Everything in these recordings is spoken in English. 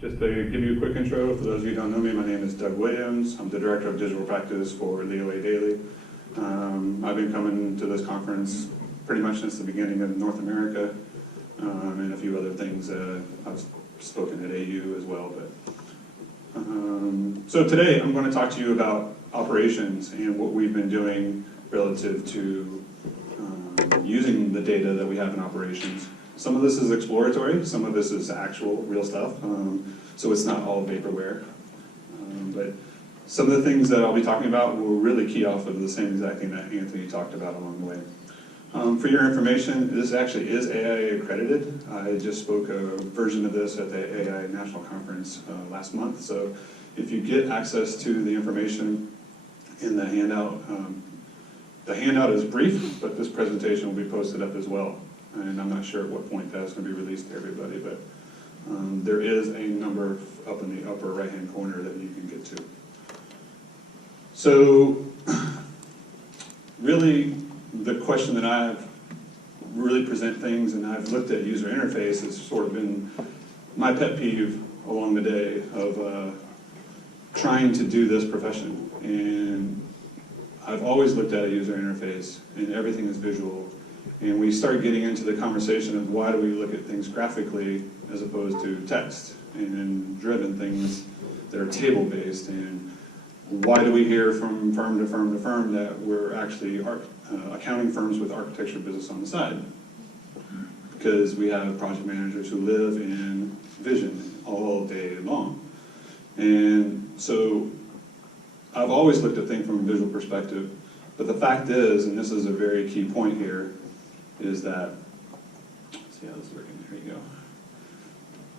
Just to give you a quick intro, for those of you who don't know me, my name is Doug Williams. I'm the Director of Digital Practice for the OA Daily. I've been coming to this conference pretty much since the beginning of North America, and a few other things. I've spoken at AU as well. So today I'm going to talk to you about operations and what we've been doing relative to using the data that we have in operations. Some of this is exploratory, some of this is actual, real stuff, so it's not all vaporware. But some of the things that I'll be talking about will really key off of the same exact thing that Anthony talked about along the way. For your information, this actually is AI accredited. I just spoke a version of this at the AI National Conference last month, so if you get access to the information in the handout is brief, but this presentation will be posted up as well. And I'm not sure at what point that's going to be released to everybody, but there is a number up in the upper right-hand corner that you can get to. So really, the question that I've really present things and I've looked at user interface has sort of been my pet peeve along the day of trying to do this profession. And I've always looked at a user interface and everything is visual. And we start getting into the conversation of why do we look at things graphically as opposed to text and driven things that are table-based, and why do we hear from firm to firm to firm that we're actually accounting firms with architecture business on the side? Because we have project managers who live in vision all day long. And so I've always looked at things from a visual perspective, but the fact is, and this is a very key point here, is that, let's see how this is working, there you go.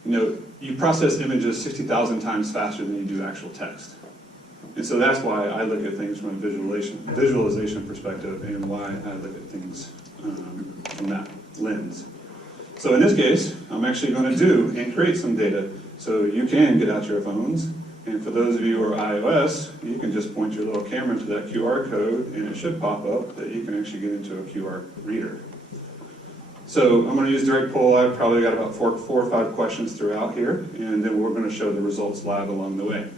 You know, you process images 60,000 times faster than you do actual text. And so that's why I look at things from a visualization perspective and why I look at things from that lens. So in this case, I'm actually going to do and create some data so you can get out your phones. And for those of you who are iOS, you can just point your little camera to that QR code and it should pop up that you can actually get into a QR reader. So I'm going to use direct poll. I've probably got about four or five questions throughout here, and then we're going to show the results live along the way.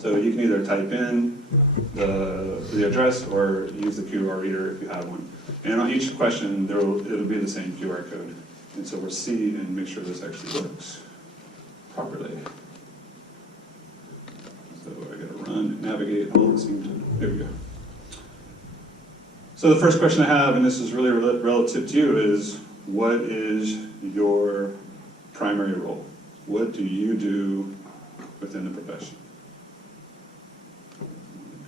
So you can either type in the address or use the QR reader if you have one. And on each question, it'll be the same QR code. And so we'll see and make sure this actually works properly. So I got to run, navigate, all the same time. There we go. So the first question I have, and this is really relative to you, is what is your primary role? What do you do within the profession?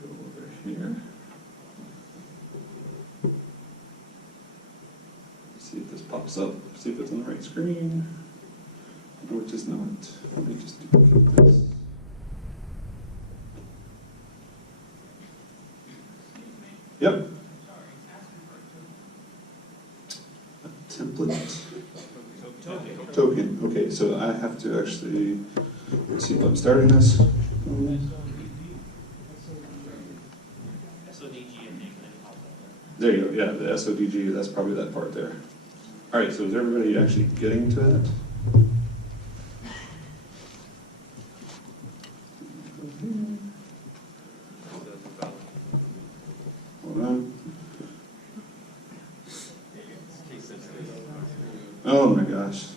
Go over here. See if this pops up, see if it's on the right screen. No, it is not. Let me just duplicate this. Yep. Template. Token. Okay, so I have to actually, let's see if I'm starting this. There you go, yeah, the SODG, that's probably that part there. All right, so is everybody actually getting to that? Hold on. Oh my gosh.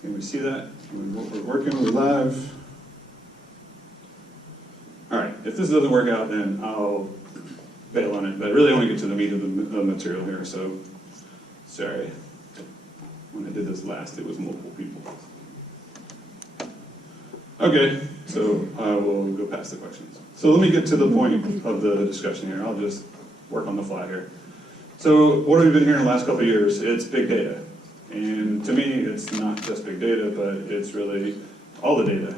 Can we see that? We're working, we're live. All right, if this doesn't work out, then I'll bail on it. But I really want to get to the meat of the material here, so sorry. When I did this last, it was multiple people. Okay, so I will go past the questions. So let me get to the point of the discussion here. I'll just work on the fly here. So what have we been hearing the last couple of years? It's big data. And to me, it's not just big data, but it's really all the data.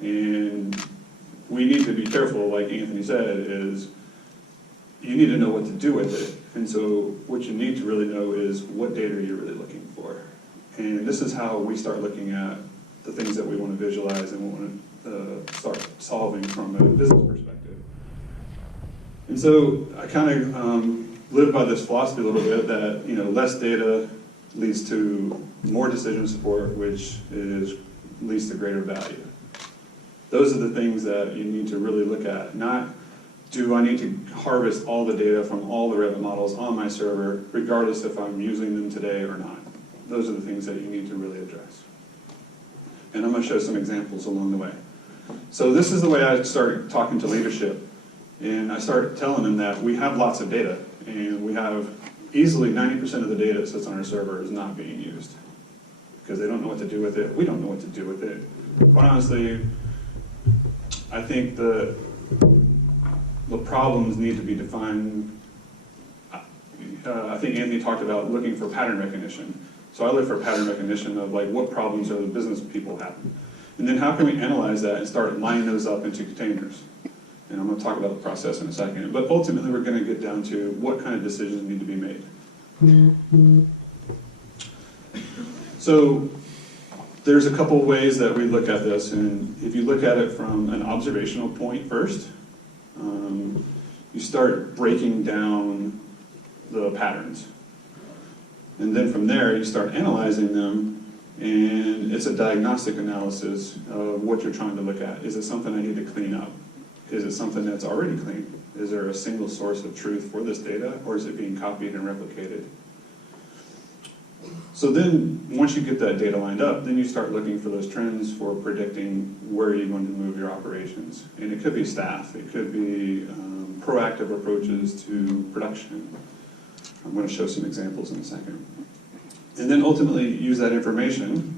And we need to be careful, like Anthony said, is you need to know what to do with it. And so what you need to really know is what data you're really looking for. And this is how we start looking at the things that we want to visualize and we want to start solving from a business perspective. And so I kind of live by this philosophy a little bit that, you know, less data leads to more decision support, which leads to greater value. Those are the things that you need to really look at, not do I need to harvest all the data from all the Revit models on my server, regardless if I'm using them today or not. Those are the things that you need to really address. And I'm going to show some examples along the way. So this is the way I start talking to leadership. And I start telling them that we have lots of data, and we have easily 90% of the data that sits on our server is not being used because they don't know what to do with it. We don't know what to do with it. Quite honestly, I think the problems need to be defined. I think Anthony talked about looking for pattern recognition. So I look for pattern recognition of like what problems are the business people having. And then how can we analyze that and start lining those up into containers? And I'm going to talk about the process in a second. But ultimately, we're going to get down to what kind of decisions need to be made. So there's a couple ways that we look at this. And if you look at it from an observational point first, you start breaking down the patterns. And then from there, you start analyzing them. And it's a diagnostic analysis of what you're trying to look at. Is it something I need to clean up? Is it something that's already clean? Is there a single source of truth for this data, or is it being copied and replicated? So then, once you get that data lined up, then you start looking for those trends for predicting where you're going to move your operations. And it could be staff, it could be proactive approaches to production. I'm going to show some examples in a second. And then ultimately use that information.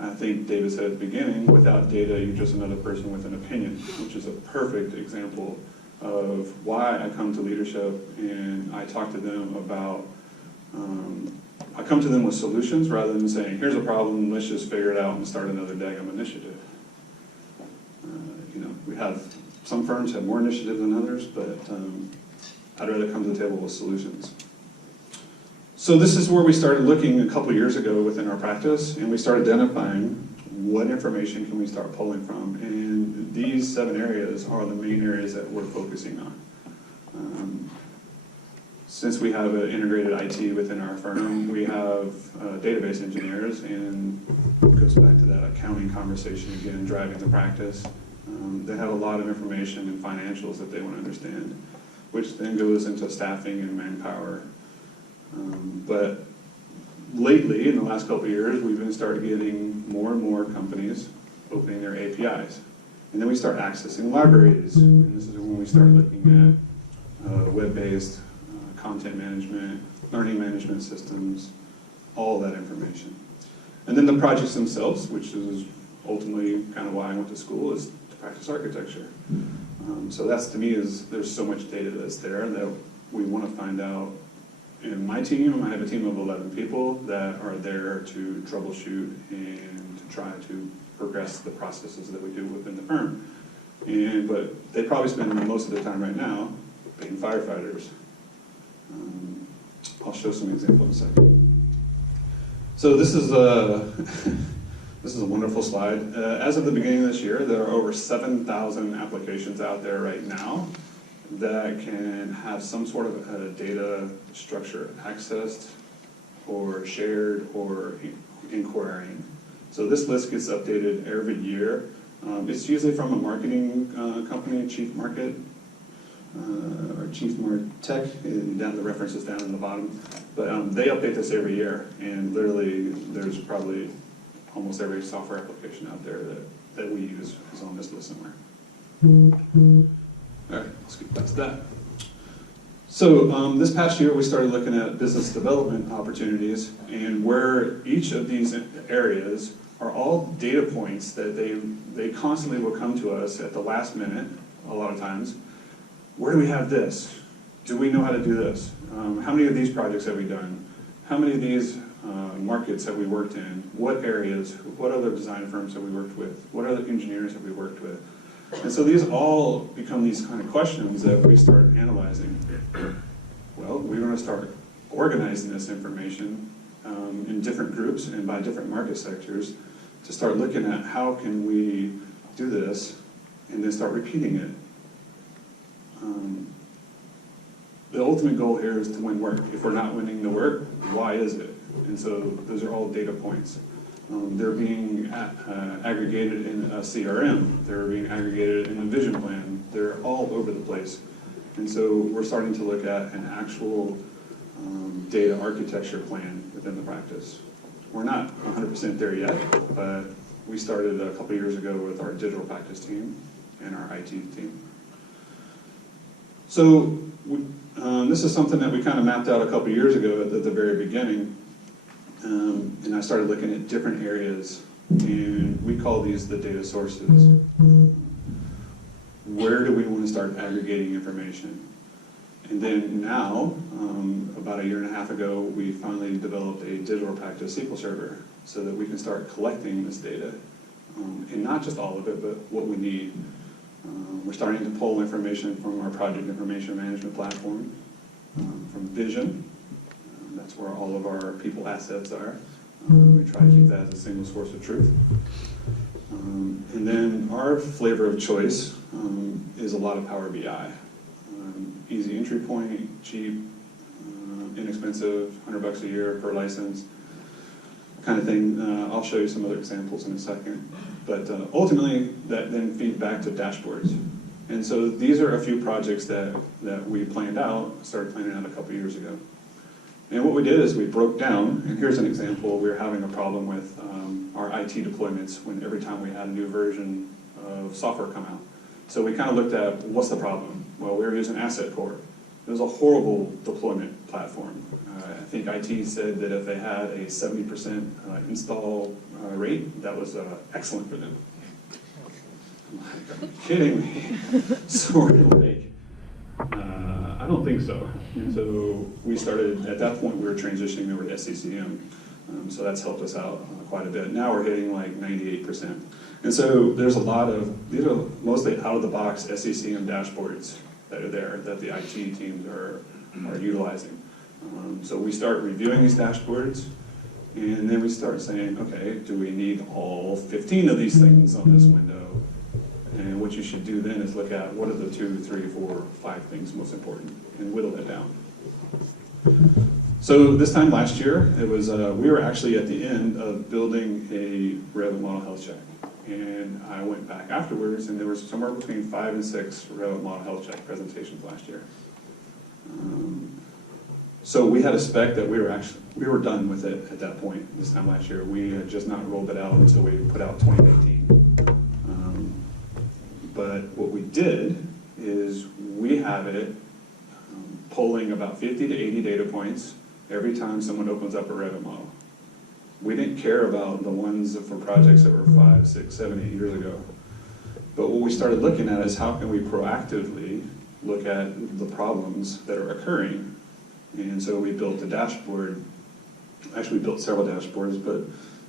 I think David said at the beginning, without data, you're just another person with an opinion, which is a perfect example of why I come to leadership and I talk to them about, I come to them with solutions rather than saying, here's a problem, let's just figure it out and start another daggum initiative. You know, we have, some firms have more initiative than others, but I'd rather come to the table with solutions. So this is where we started looking a couple years ago within our practice, and we started identifying what information can we start pulling from. And these 7 areas are the main areas that we're focusing on. Since we have an integrated IT within our firm, we have database engineers, and it goes back to that accounting conversation again, driving the practice. They have a lot of information and financials that they want to understand, which then goes into staffing and manpower. But lately, in the last couple of years, we've been started getting more and more companies opening their APIs. And then we start accessing libraries. And this is when we start looking at web-based content management, learning management systems, all that information. And then the projects themselves, which is ultimately kind of why I went to school, is to practice architecture. So that's, to me, is there's so much data that's there that we want to find out. In my team, I have a team of 11 people that are there to troubleshoot and to try to progress the processes that we do within the firm. But they probably spend most of their time right now being firefighters. I'll show some examples in a second. So this is a wonderful slide. As of the beginning of this year, there are over 7,000 applications out there right now that can have some sort of a data structure accessed or shared or inquiring. So this list gets updated every year. It's usually from a marketing company, Chief Market, or Chief Tech, and down the references down in the bottom. But they update this every year, and literally there's probably almost every software application out there that we use is on this list somewhere. All right, let's get back to that. So this past year, we started looking at business development opportunities, and where each of these areas are all data points that they constantly will come to us at the last minute, a lot of times. Where do we have this? Do we know how to do this? How many of these projects have we done? How many of these markets have we worked in? What areas? What other design firms have we worked with? What other engineers have we worked with? And so these all become these kind of questions that we start analyzing. Well, we're going to start organizing this information in different groups and by different market sectors to start looking at how can we do this and then start repeating it. the ultimate goal here is to win work. If we're not winning the work, why is it? And so those are all data points. They're being aggregated in a CRM. They're being aggregated in a vision plan. They're all over the place. And so we're starting to look at an actual data architecture plan within the practice. We're not 100% there yet, but we started a couple years ago with our digital practice team and our IT team. So this is something that we kind of mapped out a couple years ago at the very beginning. And I started looking at different areas, and we call these the data sources. Where do we want to start aggregating information? And then now, about a year and a half ago, we finally developed a digital practice SQL server so that we can start collecting this data. And not just all of it, but what we need. We're starting to pull information from our project information management platform, from Vision. That's where all of our people assets are. We try to keep that as a single source of truth. And then our flavor of choice is a lot of Power BI. Easy entry point, cheap, inexpensive, $100 a year per license, kind of thing. I'll show you some other examples in a second. But ultimately, that then feeds back to dashboards. And so these are a few projects that we planned out, started planning out a couple years ago. And what we did is we broke down, and here's an example. We were having a problem with our IT deployments when every time we had a new version of software come out. So we kind of looked at, what's the problem? Well, we were using Asset Core. It was a horrible deployment platform. I think IT said that if they had a 70% install rate, that was excellent for them. I'm like, are you kidding me? Sort of like, I don't think so. And so we started, at that point, we were transitioning over to SCCM. So that's helped us out quite a bit. Now we're hitting like 98%. And so there's a lot of, these are mostly out-of-the-box SCCM dashboards that are there that the IT teams are utilizing. So we start reviewing these dashboards, and then we start saying, okay, do we need all 15 of these things on this window? And what you should do then is look at what are the 2, 3, 4, 5 things most important, and whittle that down. So this time last year, it was we were actually at the end of building a Revit model health check. And I went back afterwards, and there was somewhere between 5 and 6 Revit model health check presentations last year. So we had a spec that we were done with it at that point. This time last year, we had just not rolled it out until we put out 2018. But what we did is we have it pulling about 50 to 80 data points every time someone opens up a Revit model. We didn't care about the ones for projects that were 5, 6, 7, 8 years ago. But what we started looking at is how can we proactively look at the problems that are occurring. And so we built a dashboard. Actually, we built several dashboards, but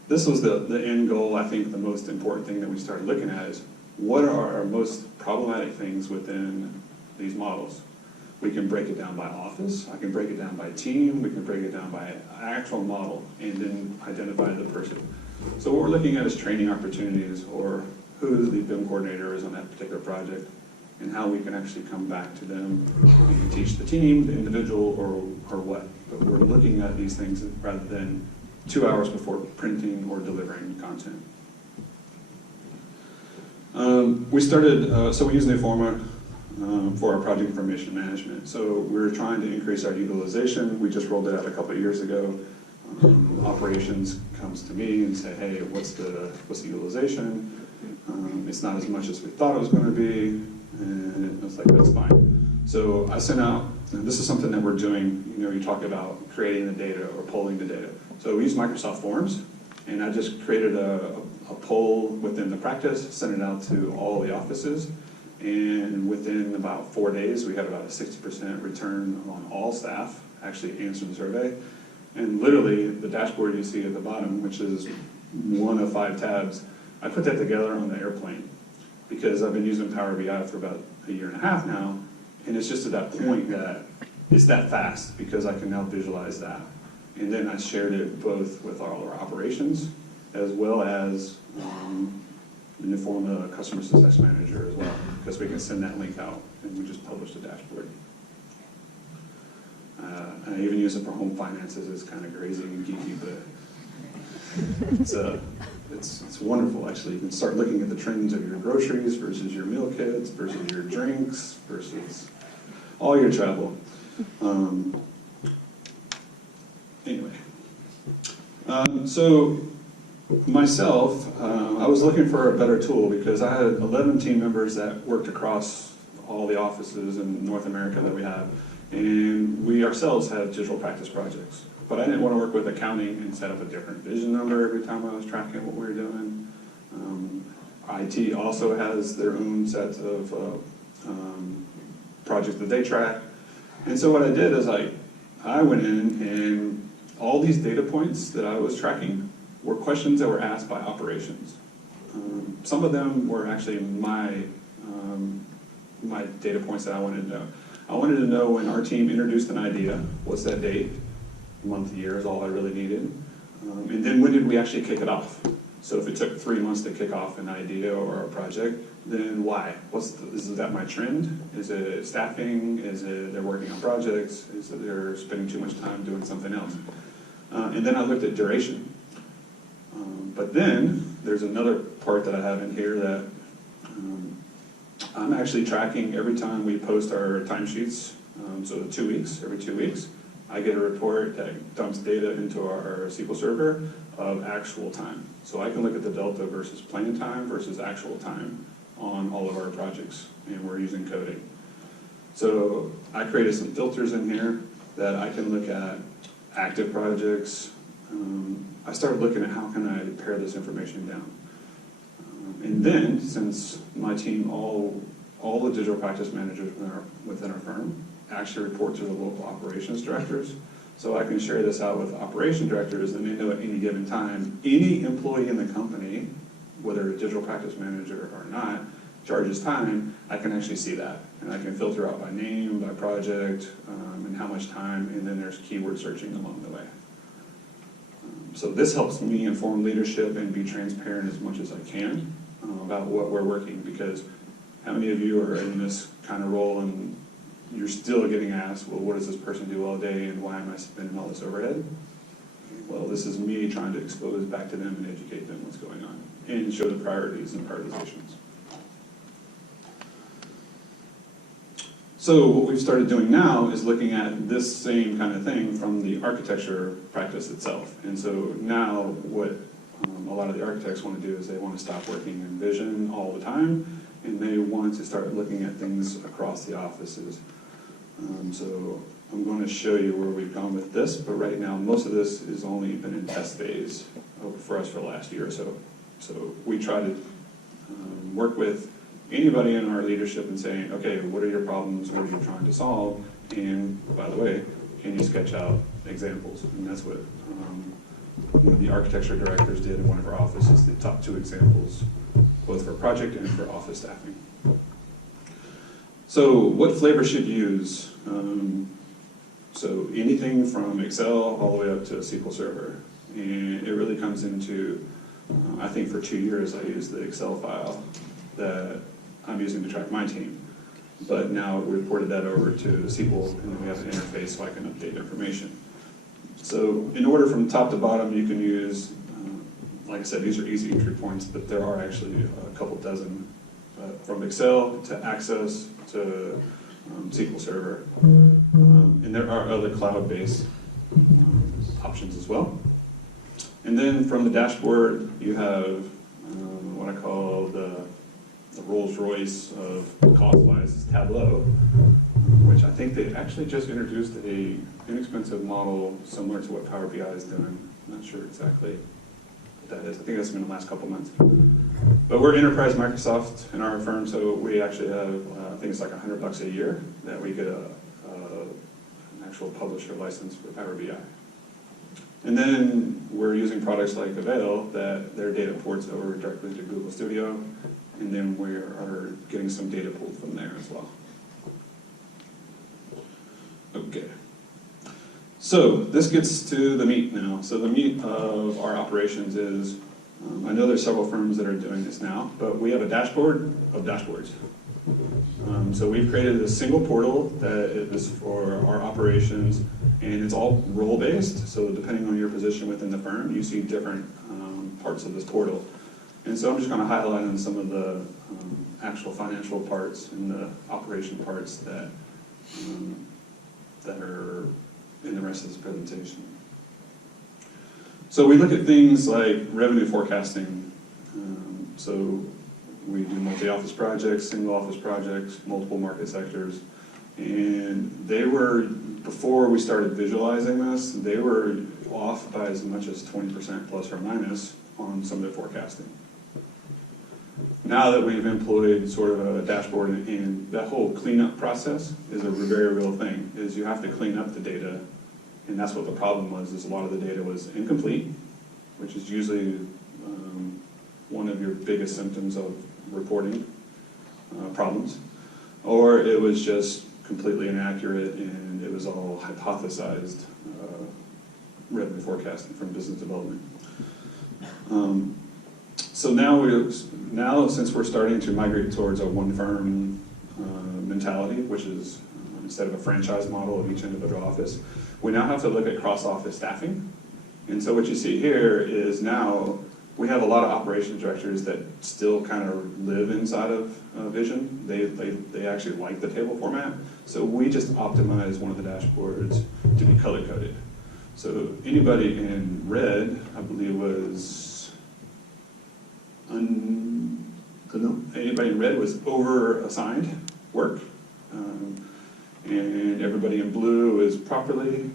this was the end goal. I think the most important thing that we started looking at is what are our most problematic things within these models. We can break it down by office, I can break it down by team, we can break it down by actual model, and then identify the person. So what we're looking at is training opportunities, or who the BIM coordinator is on that particular project, and how we can actually come back to them and teach the team, the individual, or what. But we're looking at these things rather than 2 hours before printing or delivering content. We started, so we use Nuforma for our project information management. So we're trying to increase our utilization. We just rolled it out a couple of years ago. Operations comes to me and say, hey, what's the utilization? It's not as much as we thought it was going to be, and it was like, that's fine. So I sent out, and this is something that we're doing, you talk about creating the data or polling the data. So we use Microsoft Forms, and I just created a poll within the practice, sent it out to all the offices, and within about 4 days, we had about a 60% return on all staff actually answered the survey. And literally, the dashboard you see at the bottom, which is one of 5 tabs, I put that together on the airplane because I've been using Power BI for about a year and a half now, and it's just at that point that it's that fast because I can now visualize that. And then I shared it both with all our operations as well as Nuforma Customer Success Manager as well, because we can send that link out and we just publish the dashboard. I even use it for home finances. It's kind of crazy and geeky, but it's wonderful, actually. You can start looking at the trends of your groceries versus your meal kits versus your drinks versus all your travel. Anyway, so myself, I was looking for a better tool because I had 11 team members that worked across all the offices in North America that we have, and we ourselves had digital practice projects. But I didn't want to work with accounting and set up a different vision number every time I was tracking what we were doing. IT also has their own sets of projects that they track. And so what I did is I went in, and all these data points that I was tracking were questions that were asked by operations. Some of them were actually my data points that I wanted to know. I wanted to know when our team introduced an idea, what's that date? Month, year is all I really needed. And then when did we actually kick it off? So if it took 3 months to kick off an idea or a project, then why? Is that my trend? Is it staffing? Is it they're working on projects? Is it they're spending too much time doing something else? And then I looked at duration. But then there's another part that I have in here that I'm actually tracking every time we post our timesheets. So 2 weeks, every 2 weeks, I get a report that dumps data into our SQL server of actual time. So I can look at the delta versus planned time versus actual time on all of our projects, and we're using coding. So I created some filters in here that I can look at active projects. I started looking at how can I pare this information down. And then, since my team, all the digital practice managers within our firm actually report to the local operations directors, so I can share this out with operation directors, and they know at any given time, any employee in the company, whether a digital practice manager or not, charges time, I can actually see that. And I can filter out by name, by project, and how much time, and then there's keyword searching along the way. So this helps me inform leadership and be transparent as much as I can about what we're working, because how many of you are in this kind of role and you're still getting asked, well, what does this person do all day and why am I spending all this overhead? Well, this is me trying to expose back to them and educate them what's going on and show the priorities and prioritizations. So what we've started doing now is looking at this same kind of thing from the architecture practice itself. And so now what a lot of the architects want to do is they want to stop working in vision all the time, and they want to start looking at things across the offices. So I'm going to show you where we've gone with this, but right now most of this has only been in test phase for us for the last year or so. So we try to work with anybody in our leadership and saying, okay, what are your problems, what are you trying to solve, and by the way, can you sketch out examples? And that's what one of the architecture directors did in one of our offices, the top 2 examples, both for project and for office staffing. So what flavor should you use? So anything from Excel all the way up to SQL Server. And it really comes into, I think for 2 years I used the Excel file that I'm using to track my team. But now we've ported that over to SQL, and then we have an interface so I can update information. So in order from top to bottom, you can use, like I said, these are easy entry points, but there are actually a couple dozen. From Excel to Access to SQL Server. And there are other cloud-based options as well. And then from the dashboard, you have what I call the Rolls Royce of cost-wise Tableau, which I think they actually just introduced a inexpensive model similar to what Power BI is doing. I'm not sure exactly what that is. I think that's been the last couple months. But we're Enterprise Microsoft in our firm, so we actually have, I think it's like $100 a year that we get an actual publisher license for Power BI. And then we're using products like Avail that their data ports over directly to Google Studio, and then we are getting some data pulled from there as well. Okay. So this gets to the meat now. So the meat of our operations is I know there's several firms that are doing this now, but we have a dashboard of dashboards. So we've created a single portal that is for our operations, and it's all role-based, so depending on your position within the firm, you see different parts of this portal. And so I'm just going to highlight on some of the actual financial parts and the operation parts that that are in the rest of this presentation. So we look at things like revenue forecasting. So we do multi-office projects, single office projects, multiple market sectors. And they were, before we started visualizing this, they were off by as much as 20% plus or minus on some of their forecasting. Now that we've employed sort of a dashboard, and that whole cleanup process is a very real thing, is you have to clean up the data. And that's what the problem was, is a lot of the data was incomplete, which is usually one of your biggest symptoms of reporting problems. Or it was just completely inaccurate and it was all hypothesized revenue forecasting from business development. So now since we're starting to migrate towards a one firm mentality, which is instead of a franchise model of each individual office, we now have to look at cross-office staffing. And so what you see here is now we have a lot of operations directors that still kind of live inside of Vision. They actually like the table format. So we just optimize one of the dashboards to be color-coded. So anybody in red, I believe was, anybody in red was over-assigned work. And everybody in blue is properly,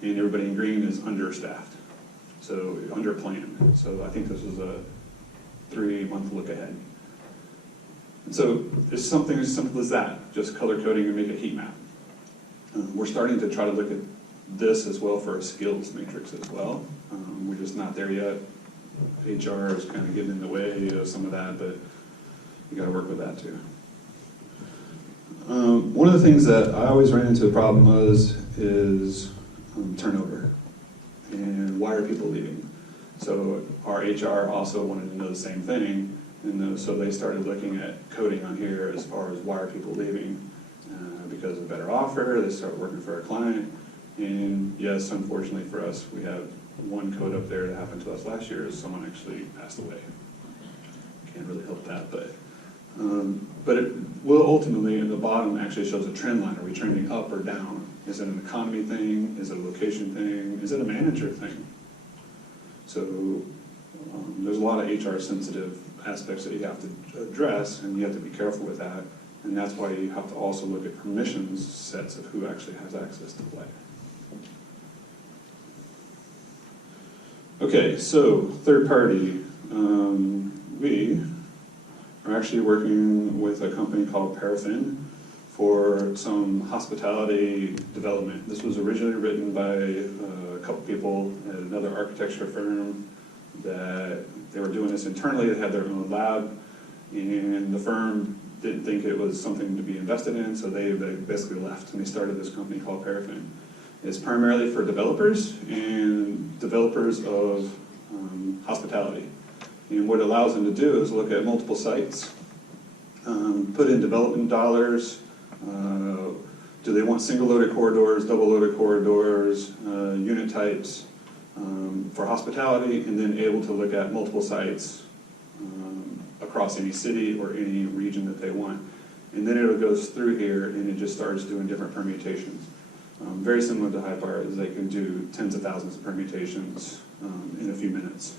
and everybody in green is understaffed. So under plan. So I think this is a 3-month look ahead. And so it's something as simple as that, just color coding and make a heat map. We're starting to try to look at this as well for a skills matrix as well. We're just not there yet. HR is kind of getting in the way of some of that, but you got to work with that too. One of the things that I always ran into a problem is turnover. And why are people leaving? So our HR also wanted to know the same thing, and so they started looking at coding on here as far as why are people leaving? Because of a better offer, they start working for a client, and yes, unfortunately for us, we have one code up there that happened to us last year is someone actually passed away. Can't really help that, but it will ultimately, in the bottom, actually shows a trend line. Are we trending up or down? Is it an economy thing? Is it a location thing? Is it a manager thing? So there's a lot of HR sensitive aspects that you have to address, and you have to be careful with that. And that's why you have to also look at permissions sets of who actually has access to play. Okay, so third party. We are actually working with a company called Paraffin for some hospitality development. This was originally written by a couple people at another architecture firm that they were doing this internally. They had their own lab, and the firm didn't think it was something to be invested in, so they basically left, and they started this company called Paraffin. It's primarily for developers and developers of hospitality. And what it allows them to do is look at multiple sites, put in development dollars. Do they want single-loaded corridors, double-loaded corridors, unit types for hospitality, and then able to look at multiple sites across any city or any region that they want. And then it goes through here, and it just starts doing different permutations. Very similar to Hypar, is they can do tens of thousands of permutations in a few minutes.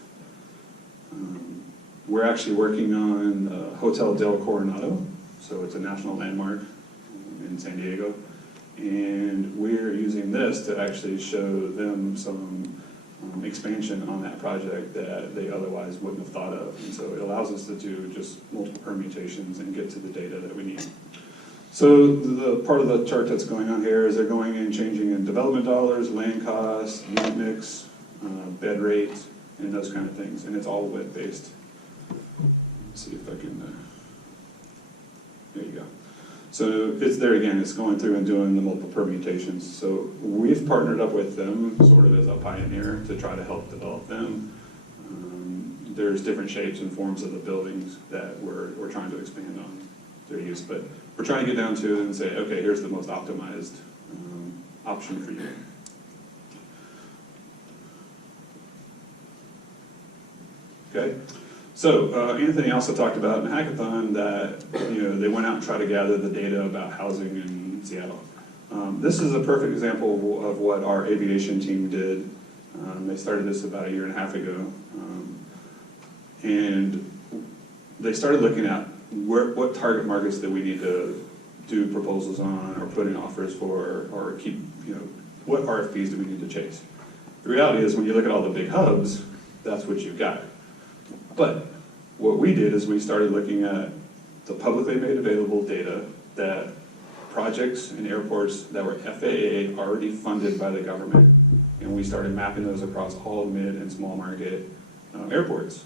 We're actually working on Hotel Del Coronado, so it's a national landmark in San Diego, and we're using this to actually show them some expansion on that project that they otherwise wouldn't have thought of. And so it allows us to do just multiple permutations and get to the data that we need. So the part of the chart that's going on here is they're going in, changing in development dollars, land costs, unit mix, bed rate, and those kind of things. And it's all web-based. Let's see if I can, there you go. So it's there again, it's going through and doing the multiple permutations. So we've partnered up with them sort of as a pioneer to try to help develop them. there's different shapes and forms of the buildings that we're trying to expand on their use. But we're trying to get down to it and say, okay, here's the most optimized option for you. Okay, so Anthony also talked about in the hackathon that they went out and tried to gather the data about housing in Seattle. This is a perfect example of what our aviation team did. They started this about 1.5 years ago, and they started looking at what target markets that we need to do proposals on, or put in offers for, or keep, what RFPs do we need to chase. The reality is, when you look at all the big hubs, that's what you've got. But what we did is we started looking at the publicly made available data that projects and airports that were FAA already funded by the government, and we started mapping those across all mid and small market airports.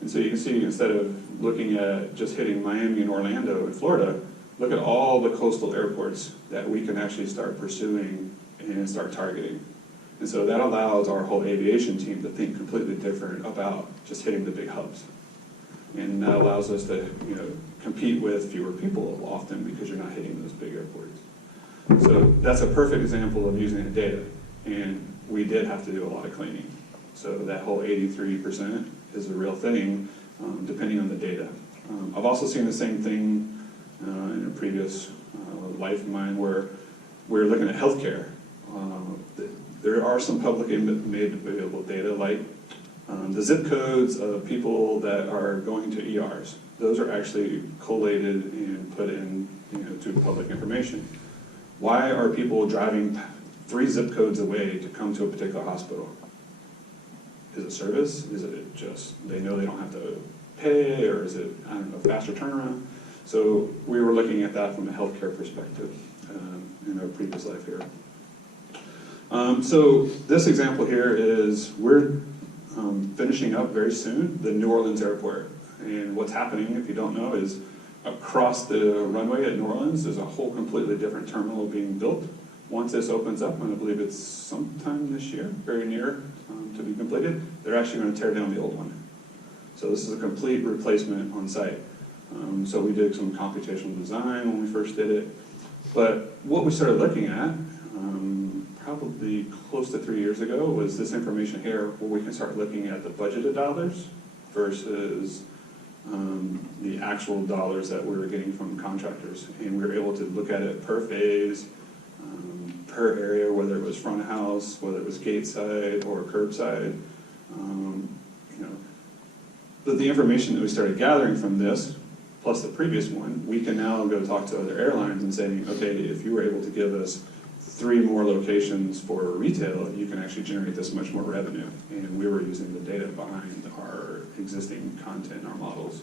And so you can see, instead of looking at just hitting Miami and Orlando in Florida, look at all the coastal airports that we can actually start pursuing and start targeting. And so that allows our whole aviation team to think completely different about just hitting the big hubs. And that allows us to compete with fewer people often, because you're not hitting those big airports. So that's a perfect example of using the data. And we did have to do a lot of cleaning. So that whole 83% is a real thing, depending on the data. I've also seen the same thing in a previous life of mine, where we're looking at healthcare. There are some publicly made available data, like the zip codes of people that are going to ERs. Those are actually collated and put in to public information. Why are people driving 3 zip codes away to come to a particular hospital? Is it service? Is it just they know they don't have to pay, or is it, I don't know, faster turnaround? So we were looking at that from a healthcare perspective in our previous life here. So this example here is, we're finishing up very soon the New Orleans airport. And what's happening, if you don't know, is across the runway at New Orleans, there's a whole completely different terminal being built. Once this opens up, and I believe it's sometime this year, very near to be completed, they're actually going to tear down the old one. So this is a complete replacement on site. So we did some computational design when we first did it. But what we started looking at, probably close to 3 years ago, was this information here, where we can start looking at the budgeted dollars versus the actual dollars that we were getting from contractors. And we were able to look at it per phase, per area, whether it was front of house, whether it was gate side or curbside. But the information that we started gathering from this, plus the previous one, we can now go talk to other airlines and say, okay, if you were able to give us 3 more locations for retail, you can actually generate this much more revenue. And we were using the data behind our existing content, our models,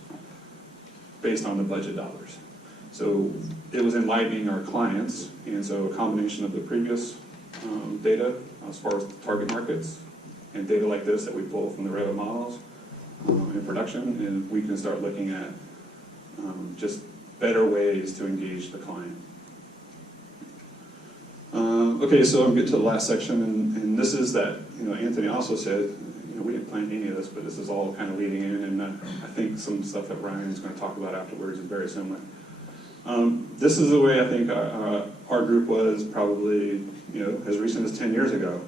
based on the budget dollars. So it was enlightening our clients, and so a combination of the previous data as far as target markets and data like this that we pull from the Revit models in production, and we can start looking at just better ways to engage the client. Okay, so I'm getting to the last section, and this is that, Anthony also said, we didn't plan any of this, but this is all kind of leading in, and I think some stuff that Ryan is going to talk about afterwards is very similar. This is the way I think our group was probably, as recent as 10 years ago,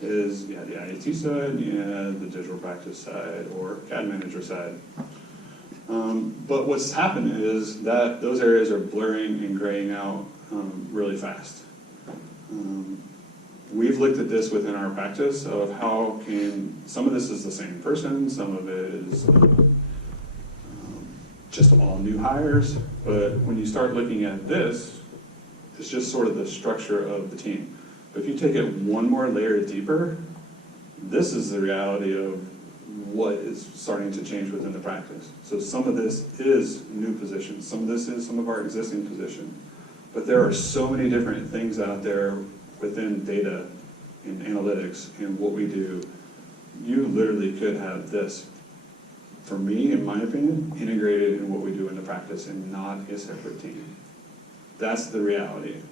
is the IAT side, the digital practice side, or CAD manager side. But what's happened is that those areas are blurring and graying out really fast. We've looked at this within our practice of how can, some of this is the same person, some of it is just all new hires, but when you start looking at this, it's just sort of the structure of the team. But if you take it one more layer deeper, this is the reality of what is starting to change within the practice. So some of this is new positions, some of this is some of our existing positions, but there are so many different things out there within data and analytics and what we do. You literally could have this, for me, in my opinion, integrated in what we do in the practice and not a separate team. That's the reality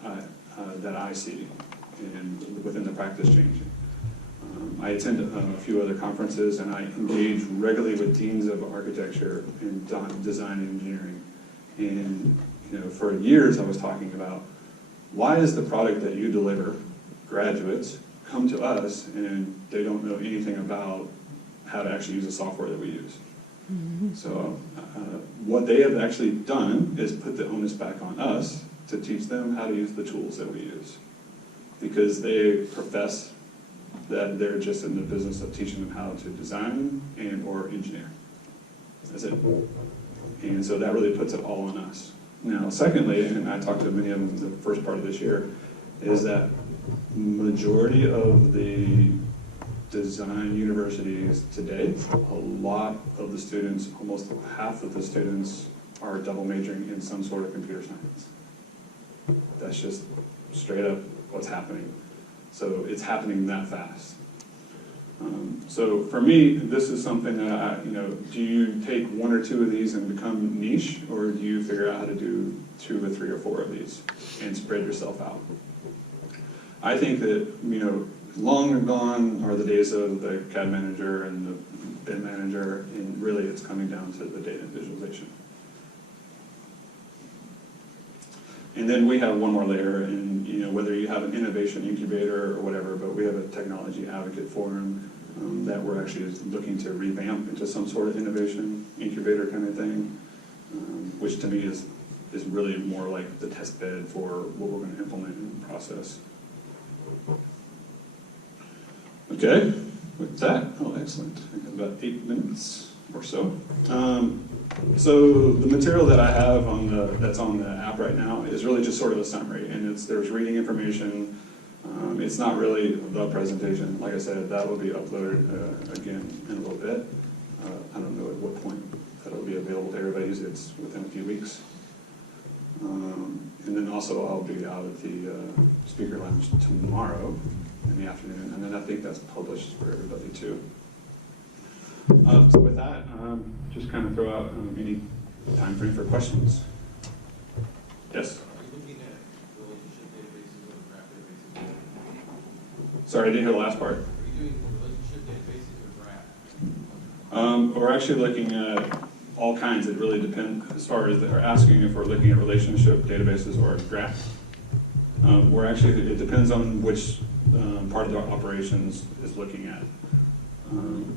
that I see within the practice changing. I attend a few other conferences, and I engage regularly with deans of architecture and design and engineering. And for years I was talking about, why is the product that you deliver, graduates, come to us and they don't know anything about how to actually use the software that we use? So what they have actually done is put the onus back on us to teach them how to use the tools that we use, because they profess that they're just in the business of teaching them how to design and or engineer. That's it. And so that really puts it all on us. Now, secondly, and I talked to many of them the first part of this year, is that majority of the design universities today, a lot of the students, almost half of the students, are double majoring in some sort of computer science. That's just straight up what's happening. So it's happening that fast. So for me, this is something that do you take one or two of these and become niche, or do you figure out how to do 2 or 3 or 4 of these and spread yourself out? I think that, long gone are the days of the CAD manager and the BIM manager, and really it's coming down to the data visualization. And then we have one more layer, and whether you have an innovation incubator or whatever, but we have a technology advocate forum that we're actually looking to revamp into some sort of innovation incubator kind of thing, which to me is really more like the test bed for what we're going to implement in the process. Okay, with that, excellent. I got about 8 minutes or so. So the material that I have that's on the app right now is really just sort of a summary, and there's reading information. It's not really the presentation. Like I said, that will be uploaded again in a little bit. I don't know at what point that'll be available to everybody. Usually it's within a few weeks. And then also I'll be out at the speaker lounge tomorrow in the afternoon, and then I think that's published for everybody too. So with that, just kind of throw out any time frame for questions. Yes? Are you looking at relationship databases or graph databases? Sorry, I didn't hear the last part. Are you doing relationship databases or graph? We're actually looking at all kinds. It really depends as far as they're asking if we're looking at relationship databases or graph. It depends on which part of the operations is looking at.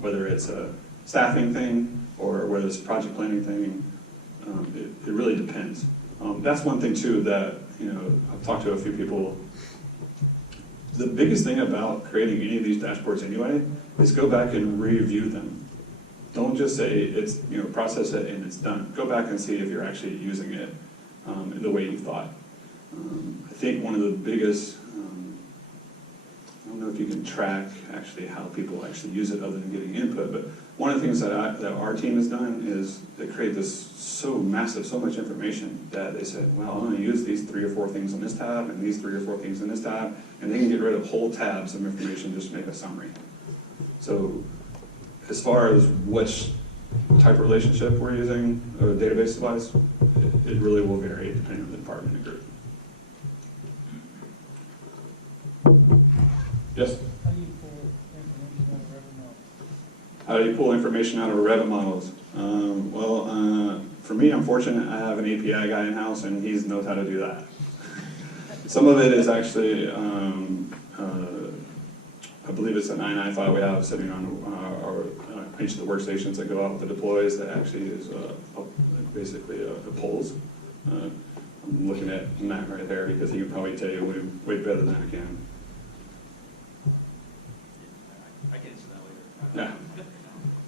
Whether it's a staffing thing or whether it's a project planning thing, it really depends. That's one thing too that I've talked to a few people. The biggest thing about creating any of these dashboards anyway is go back and review them. Don't just say it's process it and it's done. Go back and see if you're actually using it in the way you thought. I think one of the biggest I don't know if you can track actually how people actually use it other than getting input, but one of the things that our team has done is they create this so massive, so much information that they said, well, I'm going to use these 3 or 4 things on this tab and these 3 or 4 things in this tab, and they can get rid of whole tabs of information just to make a summary. So as far as which type of relationship we're using, a database device, it really will vary depending on the department and group. Yes? How do you pull information out of Revit models? For me, I'm fortunate I have an API guy in-house, and he knows how to do that. Some of it is actually, I believe it's a 995 we have sitting on each of the workstations that go out with the deploys that actually is basically a polls. I'm looking at Matt right there because he can probably tell you way better than I can. Yeah.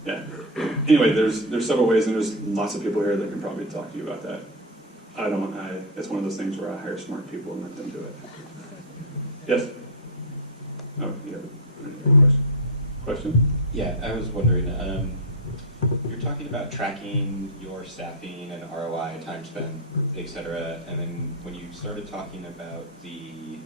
Yeah. Anyway, there's several ways, and there's lots of people here that can probably talk to you about that. It's one of those things where I hire smart people and let them do it. Yes? Oh, you have a question? Question? Yeah, I was wondering, you're talking about tracking your staffing and ROI, time spent, et cetera, and then when you started talking about the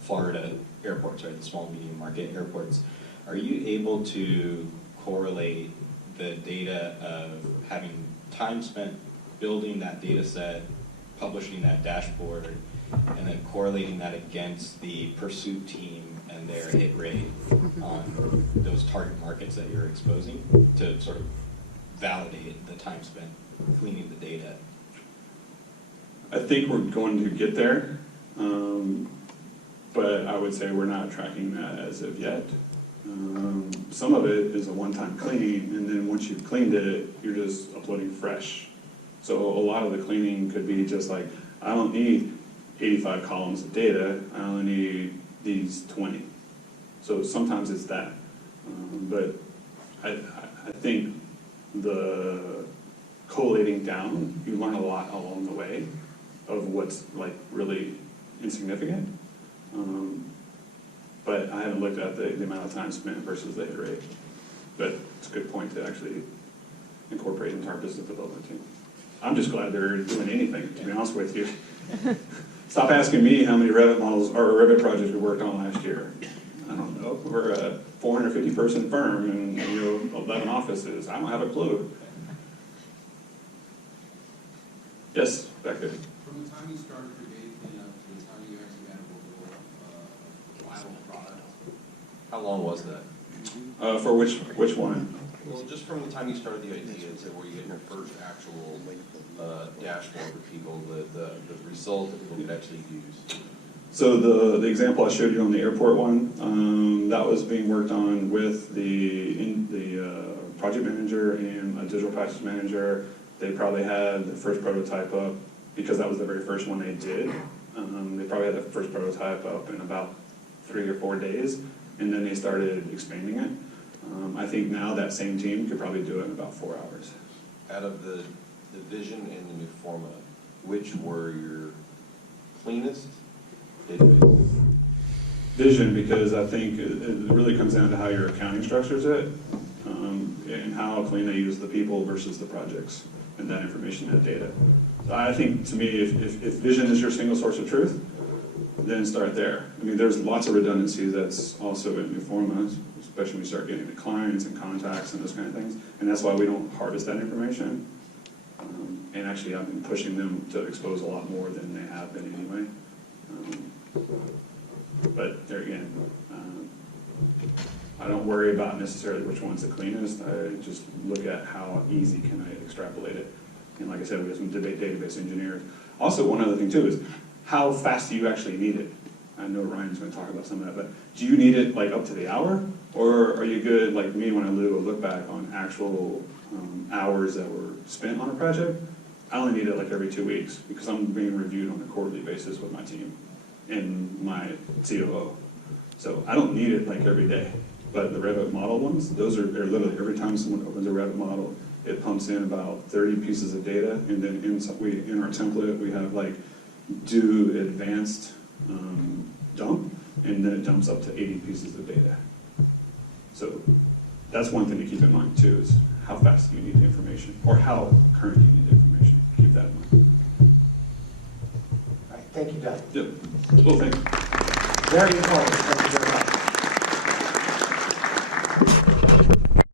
Florida airports, right, the small, medium market airports, are you able to correlate the data of having time spent building that data set, publishing that dashboard, and then correlating that against the pursuit team and their hit rate on those target markets that you're exposing to sort of validate the time spent cleaning the data. I think we're going to get there, but I would say we're not tracking that as of yet. Some of it is a one-time cleaning, and then once you've cleaned it, you're just uploading fresh. So a lot of the cleaning could be just like, I don't need 85 columns of data, I only need these 20. So sometimes it's that. But I think the collating down, you learn a lot along the way of what's like really insignificant. But I haven't looked at the amount of time spent versus the hit rate. But it's a good point to actually incorporate into our business development team. I'm just glad they're doing anything, to be honest with you. Stop asking me how many Revit models or Revit projects we worked on last year. I don't know. We're a 450-person firm and 11 offices. I don't have a clue. Yes, back there. From the time you started your data cleanup to the time you actually had a viable product, how long was that? For which one? Well, just from the time you started the idea to where you get your first actual dashboard for people, the result that people could actually use. So the example I showed you on the airport one, that was being worked on with the project manager and a digital practice manager. They probably had the first prototype up, because that was the very first one they did. They probably had the first prototype up in about 3 or 4 days, and then they started expanding it. I think now that same team could probably do it in about 4 hours. Out of the Vision and the new format, which were your cleanest databases? Vision, because I think it really comes down to how your accounting structures it, and how clean they use the people versus the projects and that information, that data. So I think, to me, if Vision is your single source of truth, then start there. I mean, there's lots of redundancy that's also in new formats, especially when you start getting the clients and contacts and those kind of things. And that's why we don't harvest that information. And actually, I've been pushing them to expose a lot more than they have been anyway. But there again, I don't worry about necessarily which one's the cleanest. I just look at how easy can I extrapolate it. And like I said, we have some database engineers. Also, one other thing too is, how fast do you actually need it? I know Ryan's going to talk about some of that, but do you need it like up to the hour? Or are you good, like me, when I do a look back on actual hours that were spent on a project? I only need it like every 2 weeks, because I'm being reviewed on a quarterly basis with my team and my COO. So I don't need it like every day. But the Revit model ones, they're literally every time someone opens a Revit model, it pumps in about 30 pieces of data, and then in our template we have like do advanced dump, and then it dumps up to 80 pieces of data. So that's one thing to keep in mind too, is how fast do you need the information, or how current do you need the information. Keep that in mind. All right, thank you, Doug. Yep. Well, thank you. Very important. Thank you very much.